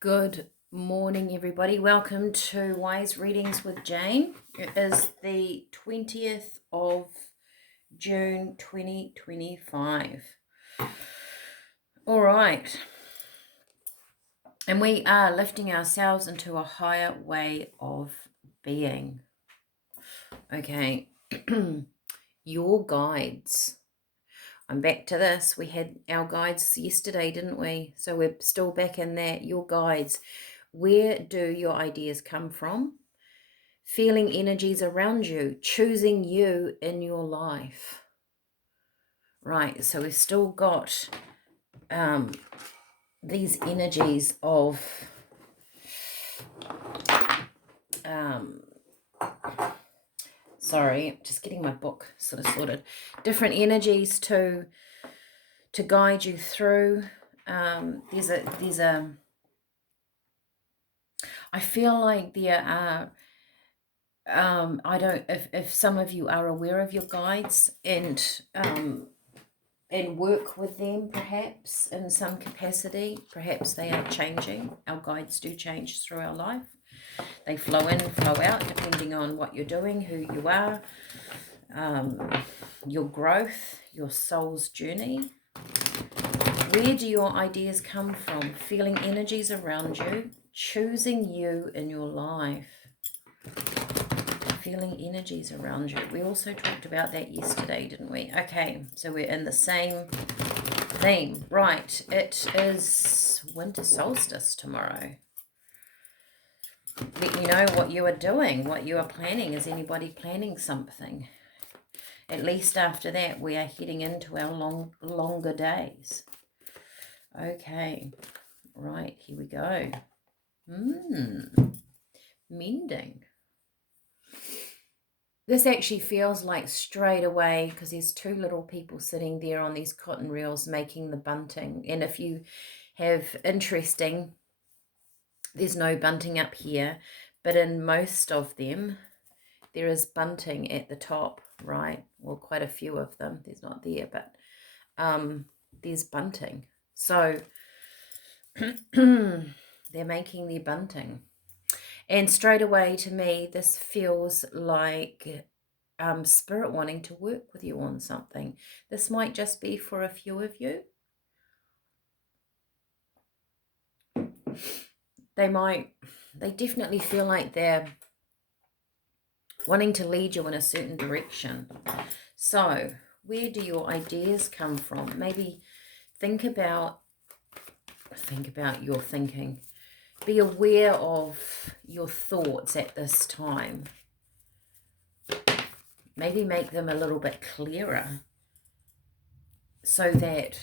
Good morning, everybody. Welcome to Wise Readings with Jane. It is the 20th of June 2025. All right. And we are lifting ourselves into a higher way of being. Okay. Your guides. I'm back to this. We had our guides yesterday, didn't we? So we're still back in that. Your guides. Where do your ideas come from? Feeling energies around you, choosing you in your life. Right, so we've still got these energies of sorry, just getting my book sort of sorted. Different energies to guide you through. There's a I feel like there are I don't if some of you are aware of your guides and work with them perhaps in some capacity. Perhaps they are changing. Our guides do change through our life. They flow in, flow out, depending on what you're doing, who you are, your growth, your soul's journey. Where do your ideas come from? Feeling energies around you, choosing you in your life. Feeling energies around you. We also talked about that yesterday, didn't we? Okay, so we're in the same theme. Right, it is winter solstice tomorrow. Let me know what you are doing, what you are planning. Is anybody planning something? At least after that, we are heading into our longer days. Okay, right, here we go. Mending. This actually feels like straight away, because there's two little people sitting there on these cotton reels making the bunting. And if you have interesting, there's no bunting up here, but in most of them, there is bunting at the top, right? Well, quite a few of them. There's not there, but there's bunting. So they're making their bunting. And straight away, to me, this feels like spirit wanting to work with you on something. This might just be for a few of you. They definitely feel like they're wanting to lead you in a certain direction. So where do your ideas come from? Maybe think about your thinking. Be aware of your thoughts at this time. Maybe make them a little bit clearer, so that,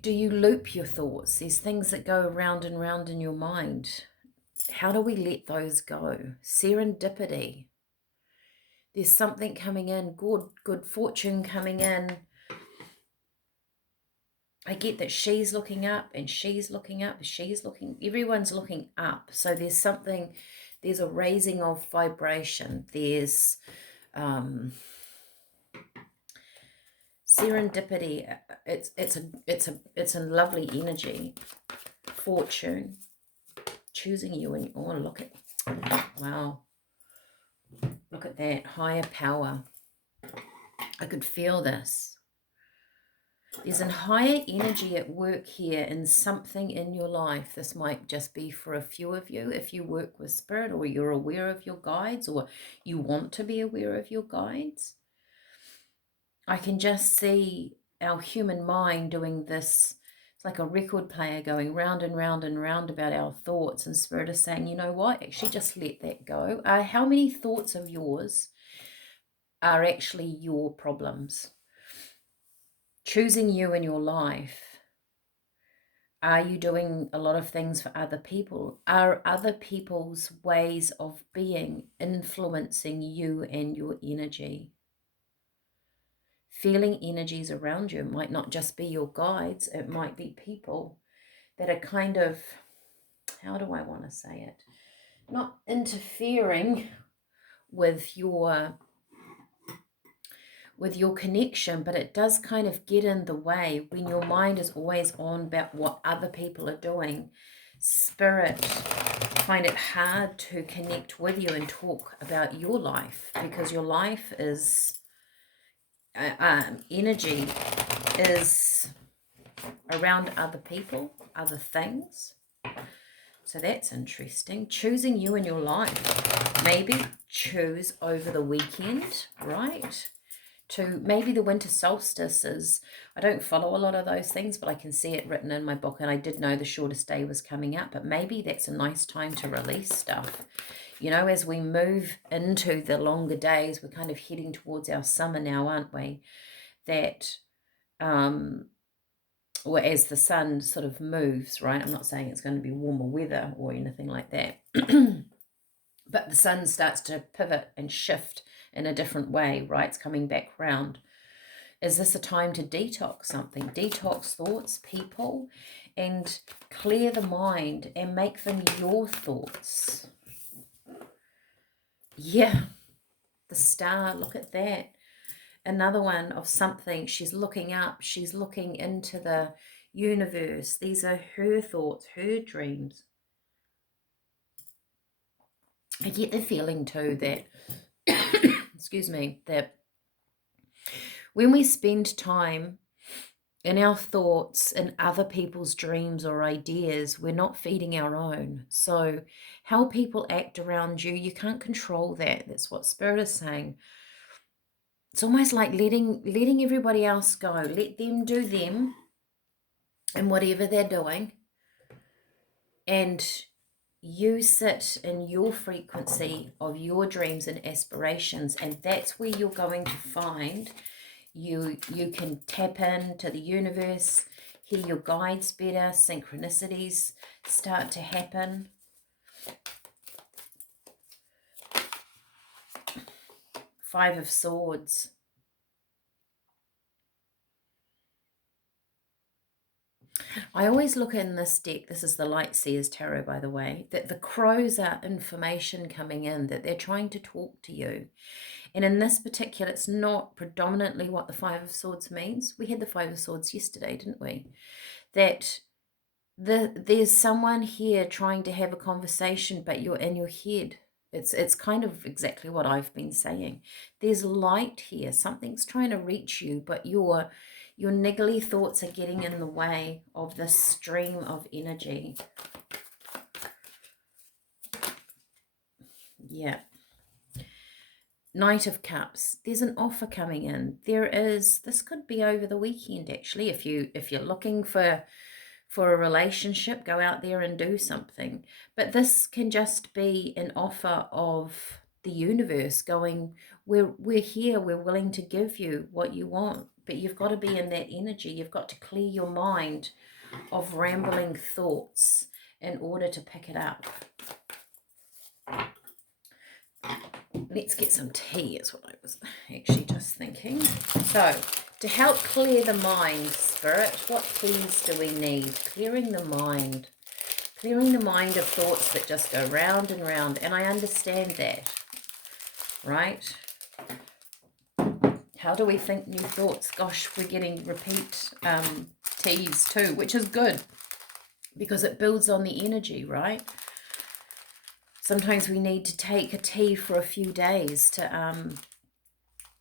do you loop your thoughts? There's things that go round and round in your mind. How do we let those go? Serendipity. There's something coming in, good fortune coming in. I get that she's looking up and she's looking up, everyone's looking up. So there's a raising of vibration. There's serendipity. It's a lovely energy. Fortune, choosing you, and look at that higher power. I could feel this. There's a higher energy at work here in something in your life. This might just be for a few of you if you work with spirit, or you're aware of your guides, or you want to be aware of your guides. I can just see our human mind doing this. It's like a record player going round and round and round about our thoughts, and spirit is saying, you know what, actually just let that go. How many thoughts of yours are actually your problems? Choosing you in your life. Are you doing a lot of things for other people? Are other people's ways of being influencing you and your energy? Feeling energies around you. It might not just be your guides. It might be people that are kind of, how do I want to say it? Not interfering with your with your connection, but it does kind of get in the way when your mind is always on about what other people are doing. Spirit find it hard to connect with you and talk about your life, because your life is energy is around other people, other things. So that's interesting. Choosing you in your life. Maybe choose over the weekend, right? To maybe the winter solstice is, I don't follow a lot of those things, but I can see it written in my book, and I did know the shortest day was coming up, but maybe that's a nice time to release stuff. You know, as we move into the longer days, we're kind of heading towards our summer now, aren't we? That, or as the sun sort of moves, right? I'm not saying it's going to be warmer weather or anything like that. But the sun starts to pivot and shift in a different way, right? It's coming back round. Is this a time to detox something? Detox thoughts, people, and clear the mind and make them your thoughts. Yeah, the star, look at that. Another one of something. She's looking up. She's looking into the universe. These are her thoughts, her dreams. I get the feeling too that, excuse me, that when we spend time in our thoughts and other people's dreams or ideas, we're not feeding our own. So how people act around you, you can't control that. That's what Spirit is saying. It's almost like letting everybody else go. Let them do them and whatever they're doing. And you sit in your frequency of your dreams and aspirations, and that's where you're going to find you can tap into the universe, hear your guides better, synchronicities start to happen. Five of Swords. I always look in this deck, this is the Light Seers Tarot, by the way, that the crows are information coming in, that they're trying to talk to you. And in this particular, it's not predominantly what the Five of Swords means. We had the Five of Swords yesterday, didn't we? That there's someone here trying to have a conversation, but you're in your head. It's kind of exactly what I've been saying. There's light here. Something's trying to reach you, but your niggly thoughts are getting in the way of this stream of energy. Yeah. Knight of Cups. There's an offer coming in. This could be over the weekend, actually. If you're looking for a relationship, go out there and do something. But this can just be an offer of the universe going, we're here, we're willing to give you what you want. But you've got to be in that energy. You've got to clear your mind of rambling thoughts in order to pick it up. Let's get some tea, is what I was actually just thinking. So, to help clear the mind, Spirit, what keys do we need? Clearing the mind. Clearing the mind of thoughts that just go round and round. And I understand that, right? How do we think new thoughts? Gosh, we're getting repeat teas too, which is good because it builds on the energy, right? Sometimes we need to take a tea for a few days to,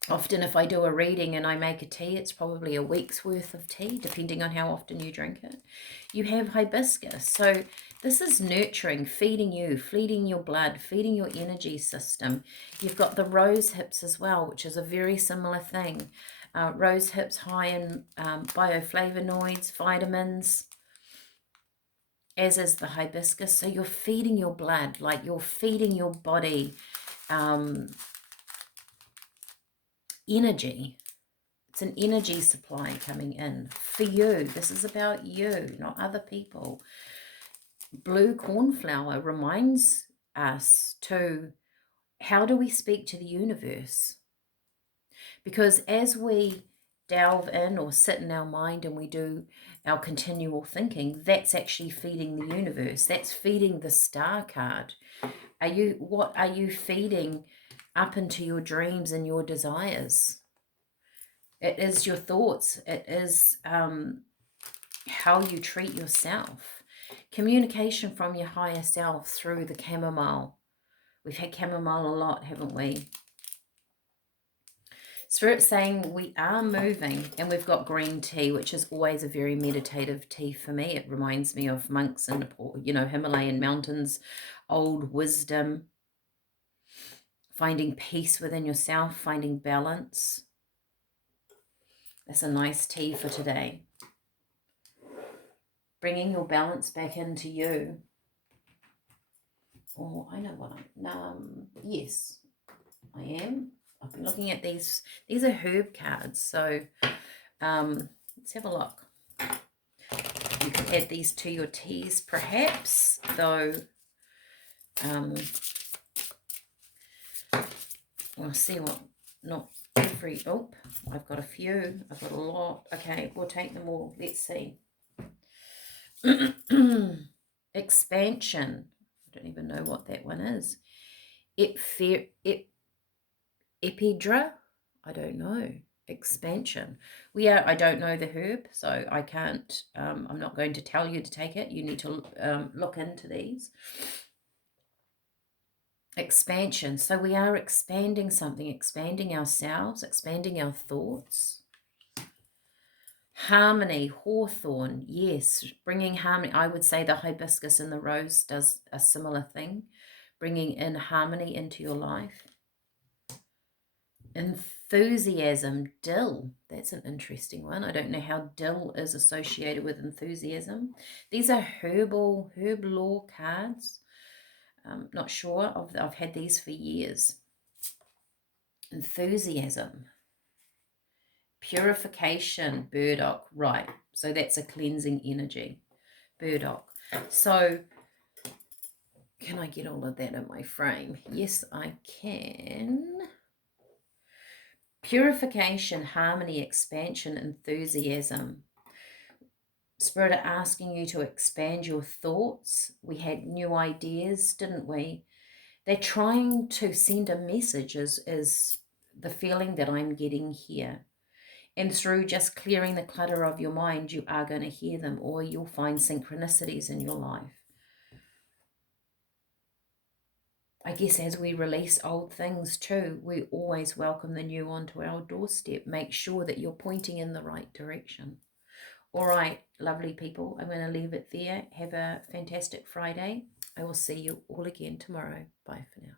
often if I do a reading and I make a tea, it's probably a week's worth of tea, depending on how often you drink it. You have hibiscus. So this is nurturing, feeding you, feeding your blood, feeding your energy system. You've got the rose hips as well, which is a very similar thing. Rose hips high in bioflavonoids, vitamins, as is the hibiscus. So you're feeding your blood, like you're feeding your body energy. It's an energy supply coming in for you. This is about you, not other people. Blue cornflower reminds us to, how do we speak to the universe? Because as we delve in or sit in our mind and we do our continual thinking, that's actually feeding the universe. That's feeding the star card. What are you feeding up into your dreams and your desires? It is your thoughts. It is how you treat yourself. Communication from your higher self through the chamomile. We've had chamomile a lot, haven't we? Spirit saying we are moving, and we've got green tea, which is always a very meditative tea for me. It reminds me of monks in Nepal, you know, Himalayan mountains, old wisdom, finding peace within yourself, finding balance. That's a nice tea for today. Bringing your balance back into you. Oh, I know what yes, I am. I've been looking at these. These are herb cards, so let's have a look. You can add these to your teas, perhaps, though. We'll see what. Not every. Oh, I've got a few. I've got a lot. Okay, we'll take them all. Let's see. Expansion. I don't even know what that one is. Epidra. I don't know. Expansion. I don't know the herb, so I can't, I'm not going to tell you to take it. You need to look into these. Expansion. So we are expanding something, expanding ourselves, expanding our thoughts. Harmony, hawthorn, yes, bringing harmony. I would say the hibiscus and the rose does a similar thing, bringing in harmony into your life. Enthusiasm, dill. That's an interesting one. I don't know how dill is associated with enthusiasm. These are herb law cards. Not sure. I've had these for years. Enthusiasm. Purification, burdock. Right. So that's a cleansing energy. Burdock. So can I get all of that in my frame? Yes, I can. Purification, harmony, expansion, enthusiasm. Spirit are asking you to expand your thoughts. We had new ideas, didn't we? They're trying to send a message, is the feeling that I'm getting here. And through just clearing the clutter of your mind, you are going to hear them, or you'll find synchronicities in your life. I guess as we release old things too, we always welcome the new onto our doorstep. Make sure that you're pointing in the right direction. All right, lovely people, I'm going to leave it there. Have a fantastic Friday. I will see you all again tomorrow. Bye for now.